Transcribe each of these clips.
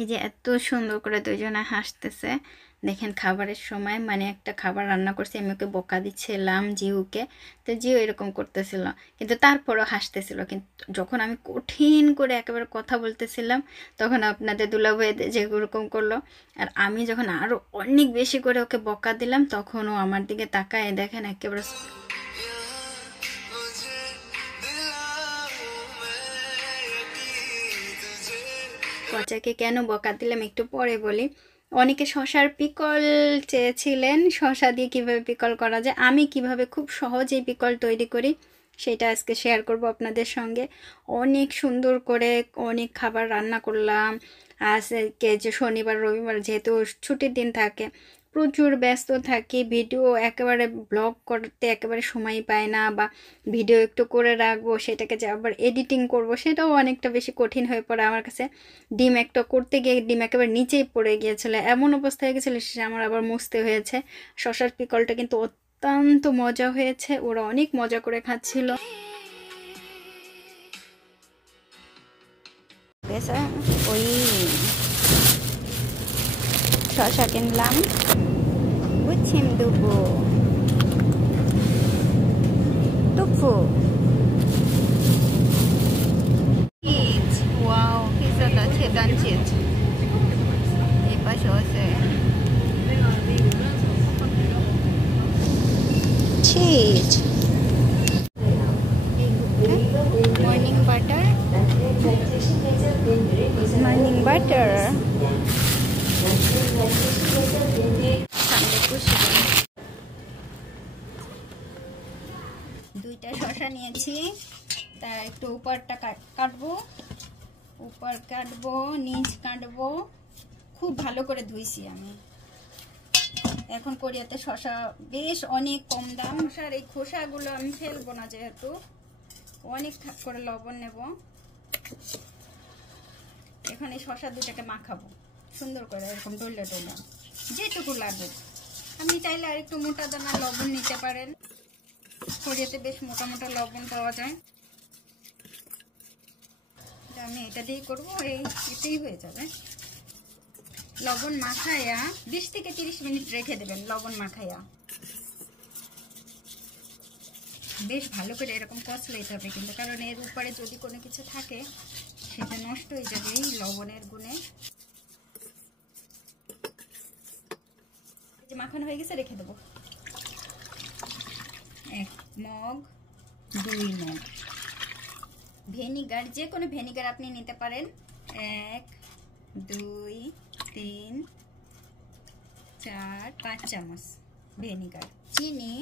এই যে এত সুন্দর করে দুইজনে হাসতেছে দেখেন। খাবারের সময় মানে একটা খাবার রান্না করছি, আমি ওকে বকা দিচ্ছিলাম জিউকে, তো জিউ এরকম করতেছিল, কিন্তু তারপরও হাসতেছিল। কিন্তু যখন আমি কঠিন করে একেবারে কথা বলতেছিলাম তখন আপনাদের দুলাভাই যে ওরকম করলো। আর আমি যখন আরো অনেক বেশি করে ওকে বকা দিলাম তখন ও আমার দিকে তাকায় দেখেন একেবারে। পচাকে কেন বকা দিলাম একটু পরে বলি। অনেকে শশার পিকল চেয়েছিলেন, শশা দিয়ে কিভাবে পিকল করা যায়, আমি কিভাবে খুব সহজেই পিকল তৈরি করি সেটা আজকে শেয়ার করব আপনাদের সঙ্গে। অনেক সুন্দর করে অনেক খাবার রান্না করলাম। আজকে যে শনিবার রবিবার যেহেতু ছুটির দিন থাকে, প্রচুর ব্যস্ত থাকি, ভিডিও একেবারে ব্লগ করতে একেবারে সময় পায় না, বা ভিডিও একটু করে রাখবো সেটাকে যে আবার এডিটিং করব সেটাও অনেকটা বেশি কঠিন হয়ে পড়ে আমার কাছে। ডিম একটা করতে গিয়ে ডিম একেবারে নিচেই পড়ে গিয়েছিল, এমন অবস্থা হয়ে গেছিলো, সে আমার আবার মুছতে হয়েছে। শশার পিকলটা কিন্তু অত্যন্ত মজা হয়েছে, ওরা অনেক মজা করে খাচ্ছিল। ওই শশা কিনলাম, বুঝছিম দুবো টুকু। ওয়াও, পিজাটা ছেদান চেজ এই পাশে আছে cheese, morning butter, morning butter. দুইটা শসা নিয়েছি, তার একটু উপরটা কাটবো, উপর কাটবো, নিচ কাটবো। খুব ভালো করে ধুইছি আমি। এখন কোরিয়াতে শসা বেশ অনেক কম দাম। শসার এই খোসাগুলো আমি ফেলবো না, যেহেতু অনেক করে লবণ নেব। এখন এই শসা দুটাকে মাখাবো সুন্দর করে, এরকম ডলে ডলে যেটুকু লাগবে। আপনি চাইলে আর একটু মোটা দানা লবণ নিতে পারেন, কোরিয়াতে বেশ মোটা মোটা লবণ পাওয়া যায়। আমি এটা দিয়ে করবো, এতেই হয়ে যাবে। লবণ মাখাইয়া 20 থেকে 30 মিনিট রেখে দেবেন। লবণ মাখাইয়া বেশ ভালো করে এরকম কষলাইতে হবে কিন্তু, কারণ এর উপরে যদি কোনো কিছু থাকে সেটা নষ্ট হয়ে যাবে এই লবণের গুণে। যে মাখানো হয়ে গেছে রেখে দেবো। 1 মগ 2 মগ ভিনেগার, যে কোনো ভিনেগার আপনি নিতে পারেন। 1 2 3 4 5 চামচ ভিনেগার। চিনি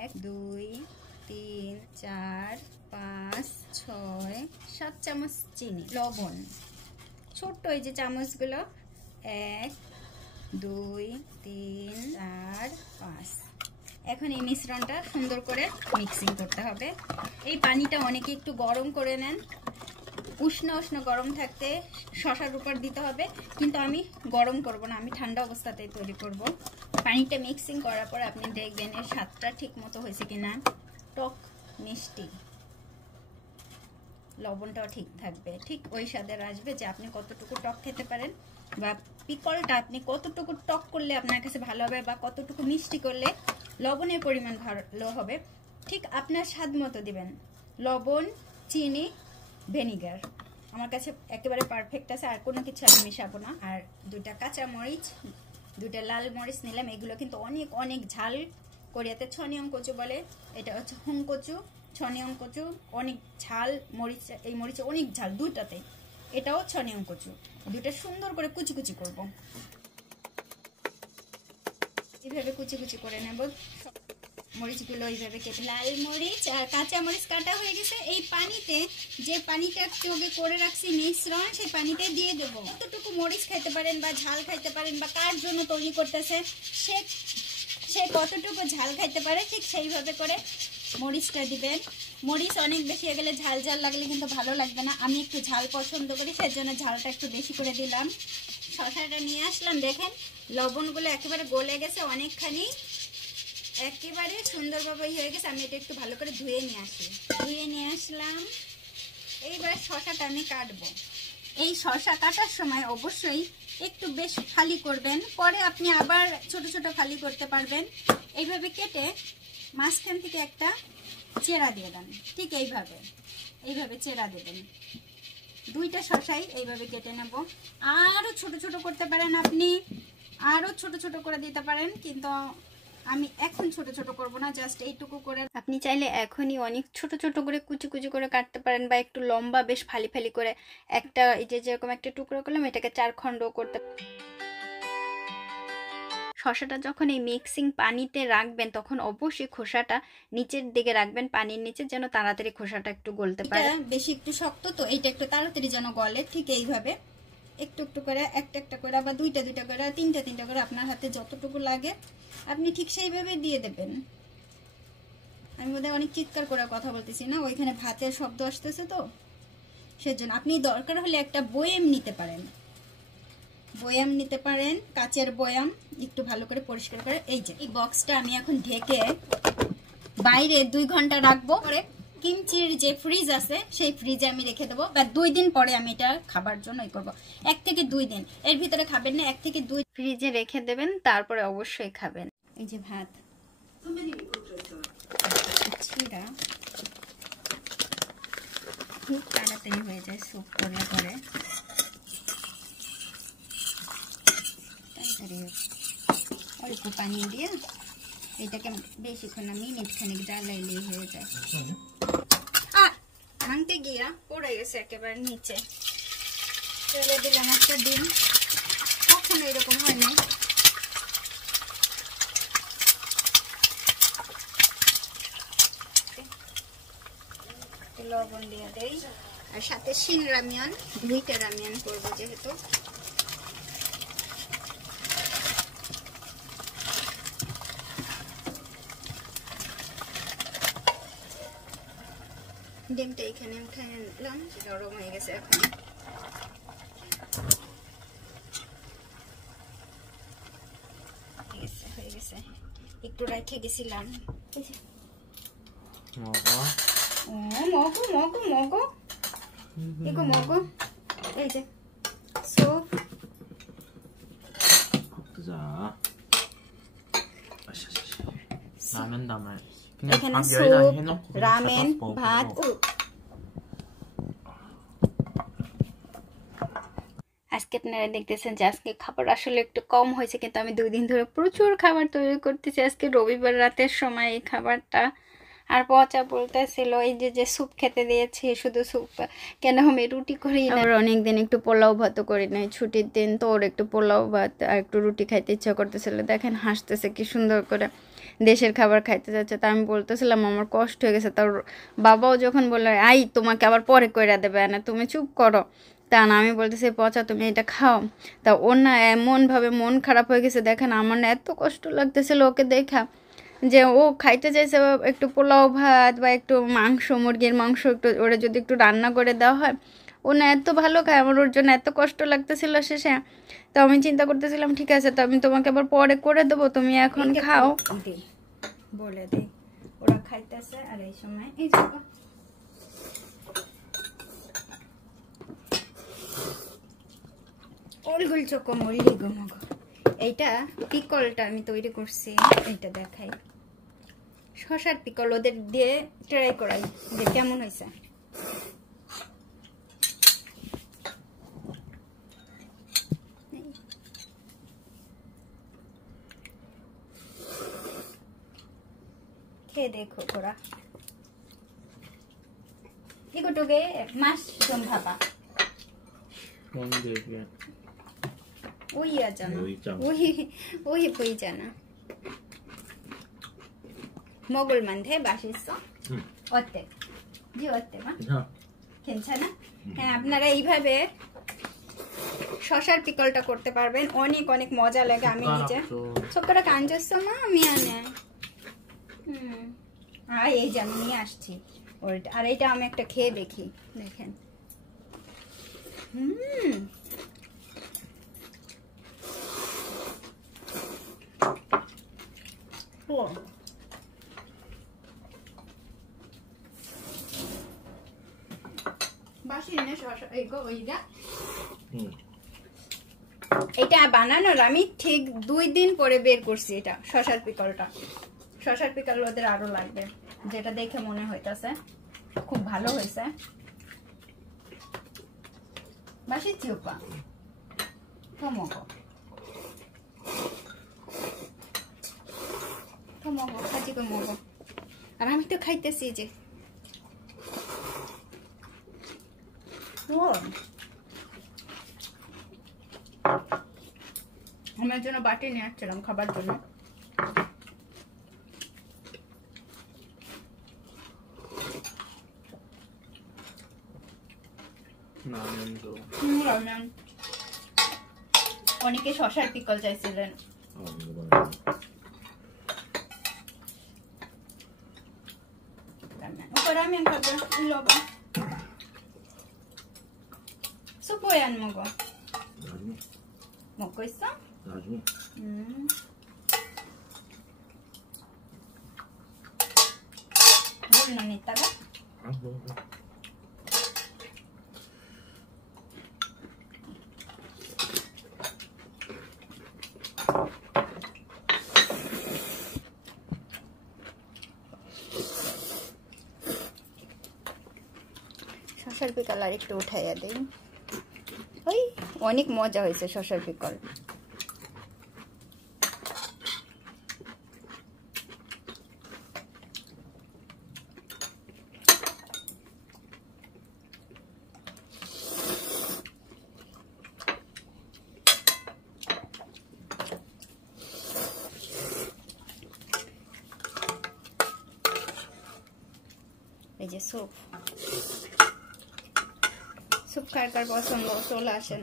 1 2 3 4 5 6 7 চামচ চিনি। লবণ ছোট্ট এই যে চামচগুলো, 1 2 3 4 5। এখন এই মিশ্রণটা সুন্দর করে মিক্সিং করতে হবে। এই পানিটা অনেকে একটু গরম করে নেন, উষ্ণ উষ্ণ গরম থাকতে শসার উপর দিতে হবে, কিন্তু আমি গরম করব না, আমি ঠান্ডা অবস্থাতেই তৈরি করব। পানিটা মিক্সিং করার পর আপনি দেখবেন এর স্বাদটা ঠিক মতো হয়েছে কিনা, টক মিষ্টি, লবণটাও ঠিক থাকবে, ঠিক ওই স্বাদের আসবে যে আপনি কতটুকু টক খেতে পারেন, বা পিকলটা আপনি কতটুকু টক করলে আপনার কাছে ভালো হবে, বা কতটুকু মিষ্টি করলে লবণের পরিমাণ ভালো হবে, ঠিক আপনার স্বাদ মতো দিবেন। লবণ, চিনি, ভিনেগার আমার কাছে একেবারে পারফেক্ট আছে, আর কোনো কিছু আমি মেশাবো না। আর 2টা কাঁচা মরিচ, 2টা লাল মরিচ নিলাম। এগুলো কিন্তু অনেক অনেক ঝাল, কোরিয়াতে ছনিয়ং কচু বলে, এটা হচ্ছে হুং কচু, ছনিয়ং কচু। অনেক ঝাল মরিচ, এই মরিচে অনেক ঝাল দুটাতে। এটাও ছনিয়ং কচু। 2টা সুন্দর করে কুচি কুচি করব, এইভাবে কুচি কুচি করে নেব মরিচগুলো, এইভাবে কেটে। লাল মরিচ আর কাঁচা মরিচ কাটা হয়ে গেছে। এই পানিতে, যে পানিটা একটু আগে করে রাখছি মিশ্রণ, সেই পানিতে দিয়ে দেবো। কতটুকু মরিচ খাইতে পারেন বা ঝাল খাইতে পারেন, বা কার জন্য তৈরি করতেছে সে কতটুকু ঝাল খাইতে পারে, ঠিক সেইভাবে করে মরিচটা দিবেন। মরিচ অনেক বেশি হয়ে গেলে, ঝাল ঝাল লাগলে কিন্তু ভালো লাগবে না। আমি একটু ঝাল পছন্দ করি, সেজন্য ঝালটা একটু বেশি করে দিলাম। শসাটা নিয়ে আসলাম, দেখেন লবণগুলো একেবারে গলে গেছে অনেকখানি, একেবারে সুন্দরভাবে হয়ে গেছে। আমি এটা একটু ভালো করে ধুয়ে নিয়ে আসি। ধুয়ে নিয়ে আসলাম। এইবার শসাটা আমি কাটবো। এই শসা কাটার সময় অবশ্যই একটু বেশ ফালি করবেন, পরে আপনি আবার ছোট ছোট ফালি করতে পারবেন। এইভাবে কেটে মাঝখান থেকে একটা চেরা দিয়ে দেন, ঠিক এইভাবে চেরা দেবেন। দুইটা শসাই এইভাবে কেটে নেব। আরও ছোট ছোট করতে পারেন, আপনি আরও ছোট ছোট করে দিতে পারেন, কিন্তু আমি এখন ছোট ছোট করব না, জাস্ট এইটুকু করে। আপনি চাইলে এখনই অনেক ছোট ছোট করে কুচি কুচি করে কাটতে পারেন, বা একটু লম্বা বেশ ফালি ফালি করে একটা, এই যে যেরকম একটা টুকরো করলাম এটাকে 4 খণ্ড করতে। শসাটা যখন এই মিক্সিং পানিতে রাখবেন তখন অবশ্যই খোসাটা নিচের দিকে রাখবেন, পানির নিচে, যেন তাড়াতাড়ি খোসাটা একটু গলতে পারে। বেশি একটু শক্ত তো, এইটা একটু তাড়াতাড়ি যেন গলে, ঠিক এইভাবে একটু একটু করে, একটা একটা করে বা দুইটা দুইটা করে, তিনটা তিনটা করে, আপনার হাতে যতটুকু লাগে আপনি ঠিক সেইভাবে দিয়ে দেবেন। আমি বোধহয় অনেক চিৎকার করে কথা বলতেছি না, ওইখানে ভাতের শব্দ আসতেছে তো সেজন্য। আপনি দরকার হলে একটা বয়াম নিতে পারেন, কাচের বয়াম, একটু ভালো করে পরিষ্কার করে। এই যে এই বক্সটা আমি এখন ঢেকে বাইরে 2 ঘন্টা রাখবো। পরে কিমচির যে ফ্রিজ আছে সেই ফ্রিজে আমি রেখে দেবো, বা 2 দিন পরে আমি এটা খাবার জন্য করব। 1 থেকে 2 দিন, এর ভিতরে খাবেন না, 1 থেকে 2 ফ্রিজে রেখে দেবেন, তারপরে অবশ্যই খাবেন। এই যে ভাত ছিড়া খুব তাড়াতাড়ি হয়ে যায় স্যুপ করলে পরে, অল্প পানি দিয়ে এটাকে বেশিক্ষণ না, মিনিট খানিক জ্বালাইলেই হয়ে যায়। ভাঙতে গিয়া পড়ে গেছে একেবারে নিচে, ফেলে দিলাম একটা ডিম, কখনো এরকম হয় নাই। লবণ দিয়ে দেই, আর সাথে শিন রামিয়ন, 2টা রামিয়ন করবো যেহেতু। ডিমটা এখানে উঠে নিলাম, গরম হয়ে গেছে এখন। হয়ে গেছে, একটু রেখে গেছিলাম। মগো এই যে স্যুপ। এখানে স্যুপ, রামেন, ভাত। আজকে আপনারা দেখতেছেন যে আজকে খাবার আসলে একটু কম হয়েছে, কিন্তু আমি 2 দিন ধরে প্রচুর খাবার তৈরি করতেছি। আজকে রবিবার রাতের সময় এই খাবারটা। আর পচা বলতেছিল এই যে স্যুপ খেতে দিয়েছি, শুধু স্যুপ কেন, আমি রুটি করি না। আবার অনেকদিন একটু পোলাও ভাত করি নাই, ছুটির দিন তো, ওর একটু পোলাও ভাত আর একটু রুটি খাইতে ইচ্ছা করতেছিল। দেখেন হাসতেছে কি সুন্দর করে, দেশের খাবার খাইতে যাচ্ছে। তা আমি বলতেছিলাম আমার কষ্ট হয়ে গেছে। তার বাবাও যখন বললো আই তোমাকে আবার পরে কইরা দেবে না, তুমি চুপ করো, তা না আমি বলতেছি পচা তুমি এটা খাও। তা ওর না এমনভাবে মন খারাপ হয়ে গেছে, দেখেন আমার না এত কষ্ট লাগতেছিল ওকে দেখা, যে ও খাইতে চাইছে একটু পোলাও ভাত বা একটু মাংস, মুরগির মাংস একটু ওরা যদি একটু রান্না করে দেওয়া হয়, ও না এত ভালো খায়, আমার ওর জন্য এত কষ্ট লাগতেছিল শেষে। তো আমি চিন্তা করতেছিলাম ঠিক আছে, তো আমি তোমাকে আবার পরে করে দেবো, তুমি এখন খাও বলে দিই। ওরা খাইতেছে আর এই সময় এই যাবো ওলগুল চকো মল্লি গো। এইটা পিকলটা আমি তৈরি করছি, এইটা দেখাই। শসার পিকল ওদের দিয়ে ট্রাই করাই যে কেমন হয়েছে। খেয়ে দেখো তোরা, এগুলোকে মাশরুম ভাপা 오이야잖아. 오이잖아. 먹을만 돼? 맛있어? 응. 어때? 네 어때? 봐? 괜찮아? 응. হ্যাঁ আপনারা এইভাবে শসার পিকলটা করতে পারবেন, অনেক অনেক মজা লাগে। আমি নিজে ছোট্টরা কাঞ্জস্য না মিয়ানে। আর এই যে আমি নিয়ে আসছি ওইটা, আর এইটা আমি একটা খেয়ে দেখি, দেখেন। 맛있네. 이거 오이가 এটা বানানোর আমি ঠিক 2 দিন পরে বের করছি। এটা শশার পিকলটা, শশার পিকল ওদের আরো লাগবে, যেটা দেখে মনে হইতাছে খুব ভালো হয়েছে। 맛있지 오빠? 더 먹어. 더 먹어. 가지고 먹어. 아람이 또 খাইতেছি 이제. 우와. আমার জন্য বাটি নিয়ে আসছিলাম খাবার জন্য। রামেন অনেকে শশার পিকল চাইছিলেন। 라면 가져. 일로 와봐. 수포에 안 먹어. 나중에. 먹고 있어? 나중에. 물론 이따가? 아, 먹어. শশার পিকল আর একটু উঠাইয়া দেই। ওই অনেক মজা হয়েছে শশার পিকল। এই যে স্যুপ, স্যুপ কার কার পছন্দ চলে আসেন।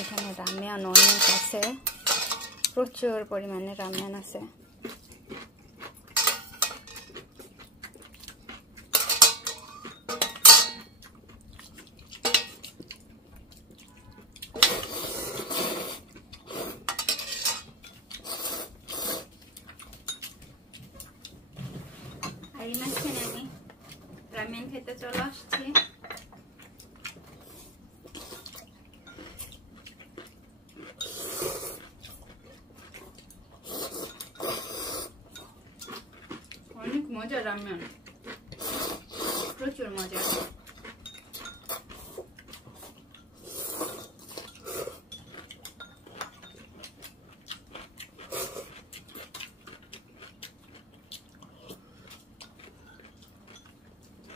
এখানে রামিয়ান অনেক আছে, প্রচুর পরিমাণে রামিয়ান আছে। এই মাঝখানে আমি রামেন খেতে চলে আসছি। অনেক মজা রামেন, প্রচুর মজা।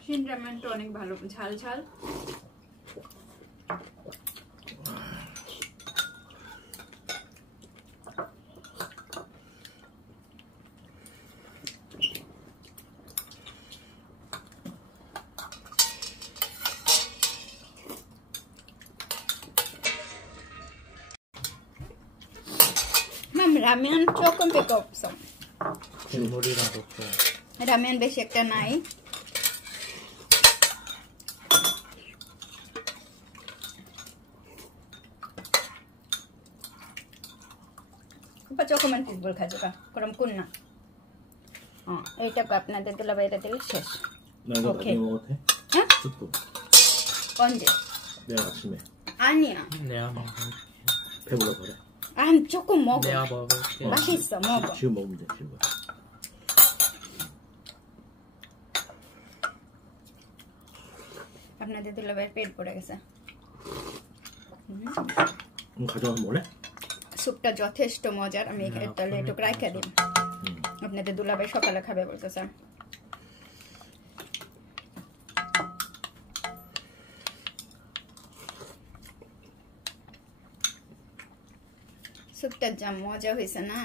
চিন রামেনটা অনেক ভালো, ঝাল ঝাল। Ma'am ramen 조금 밖에 없어. 국물이랑 넣고. রামেন বেশি একটা নাই। 조금만 물 가져가. 그럼 끝나. 이따가 আপনাদের দুলাভাইরা দিলে শেষ. 나 이거 오케이. 나중에 먹어도 돼? 응? 스프. 언제? 내일 아침에. 아니야. 내가 먹을게. 배불러 그래. 조금 먹어. 내가 먹을게. 맛있어, 먹어. 지금 먹으면 돼, 지금. আপনাদের দুলাভাইয়ের পেট পড়ে গেছে। 가져가서 먹을래? স্যুপটা যথেষ্ট মজার। আমি তাহলে একটু রাইখা দিই। আপনাদের দুলাভাই সকালে খাবে বলতেছে। স্যুপটা যা মজা হয়েছে না।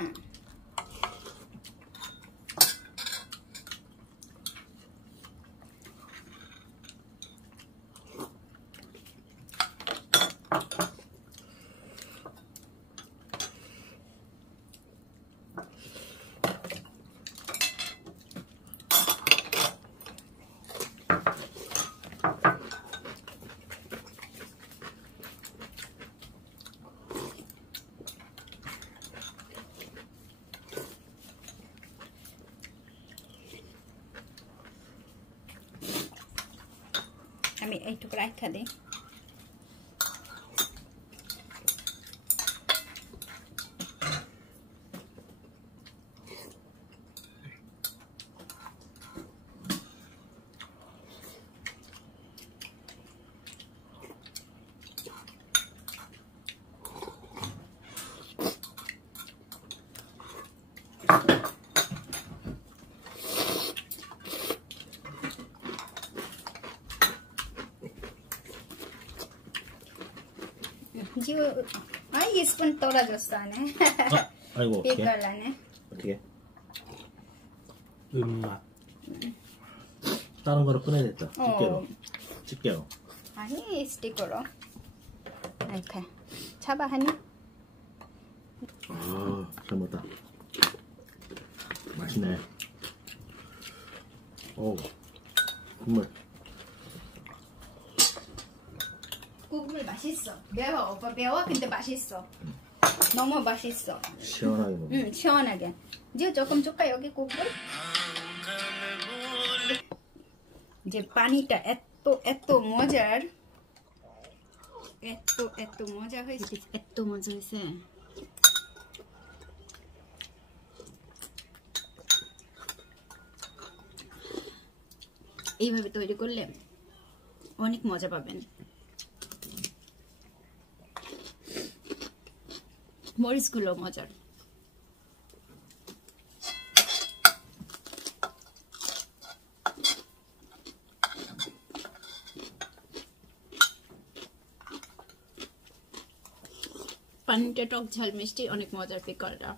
আমি এইটুকু রাখা দিই। 지우 아이 스푼 떨어졌어 네. 아이고 어떻게? 피클라네. 어떻게? 음맛. 다른 거로 꺼내냈다. 집게로. 집게로. 아니 스티커로. 이렇게 잡아 하니. 아, 잘 먹었다. 맛있네. 오, 국물. 국물 맛있어. 매워 오빠 매워 근데 맛있어. 너무 맛있어. 시원하게 먹어. 시원하게. 이제 조금 줄까 여기 국물? যে পানিটা এত মজার, এত মজা হয়েছে, এত মজা হয়েছে। এইভাবে তৈরি করলে অনেক মজা পাবেন। মরিচগুলো মজার। পানিটা টক ঝাল মিষ্টি অনেক মজার পিকলটা।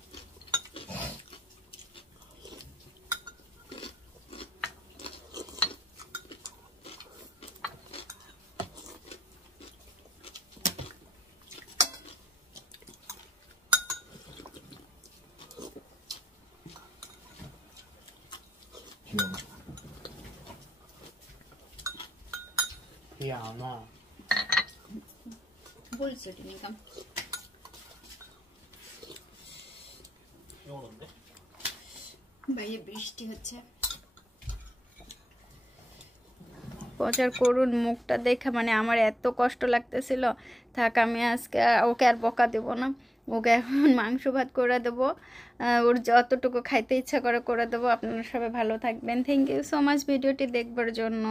야나. বলছি নিকাম বাইরে বৃষ্টি হচ্ছে। পচার করুন মুখটা দেখে মানে আমার এত কষ্ট লাগতেছিল। থাক আমি আজকে ওকে আর বকা দেব না, ওকে এখন মাংস ভাত করে দেবো, ওর যতটুকু খাইতে ইচ্ছা করে দেবো। আপনারা সবাই ভালো থাকবেন। থ্যাংক ইউ সো মাচ ভিডিওটি দেখবার জন্য।